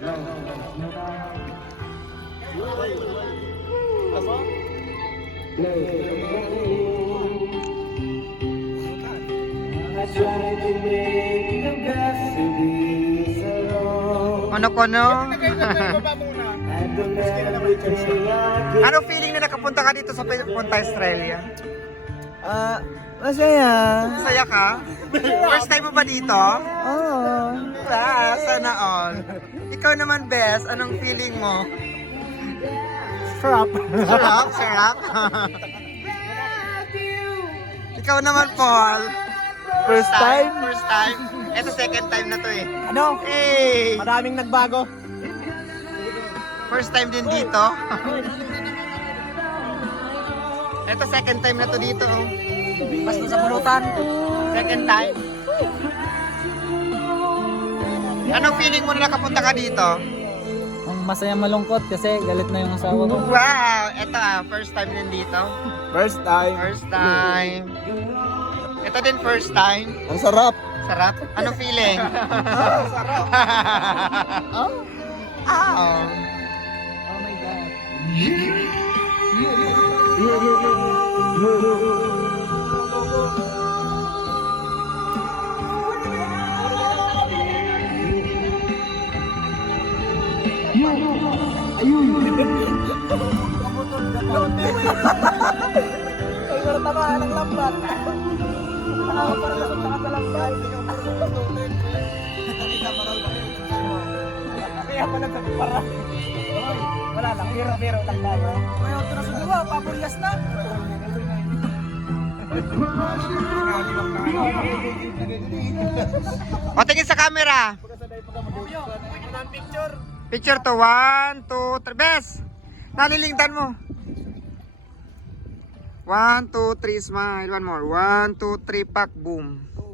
Ano ko no? Ano feeling na nakapunta ka dito sa Punta Australia? Masaya. Masaya ka? First time mo ba dito? Oo. Sana all. Ikaw naman, Bes, anong feeling mo? Sarap. Sarap, sarap. Ikaw naman, Paul. First time? First time. Ito second time na to eh. Ano? Hey! Maraming nagbago. First time din dito. Ito second time na to dito. Basta sa pulutan. Second time. Anong feeling mo na nakapunta ka dito? Ang masaya malungkot kasi galit na yung asawa ko. Wow! Ito first time din dito. First time. First time. Ito din first time. Ang sarap. Sarap? Anong feeling? Sarap. Oh. Oh my God. Ay, parang tamaan ng lambat. Parang lasot na ka sa lambat. Kaya pala sa para. Wala lang, biro-biro lang tayo. May otro na sa diwa, papulyas na. O, tingin sa camera. Picture. Picture to. 1, 2, 3. Bes! Nalilingdan mo. 1, 2, 3, smile. One more. 1, 2, 3, pack. Boom.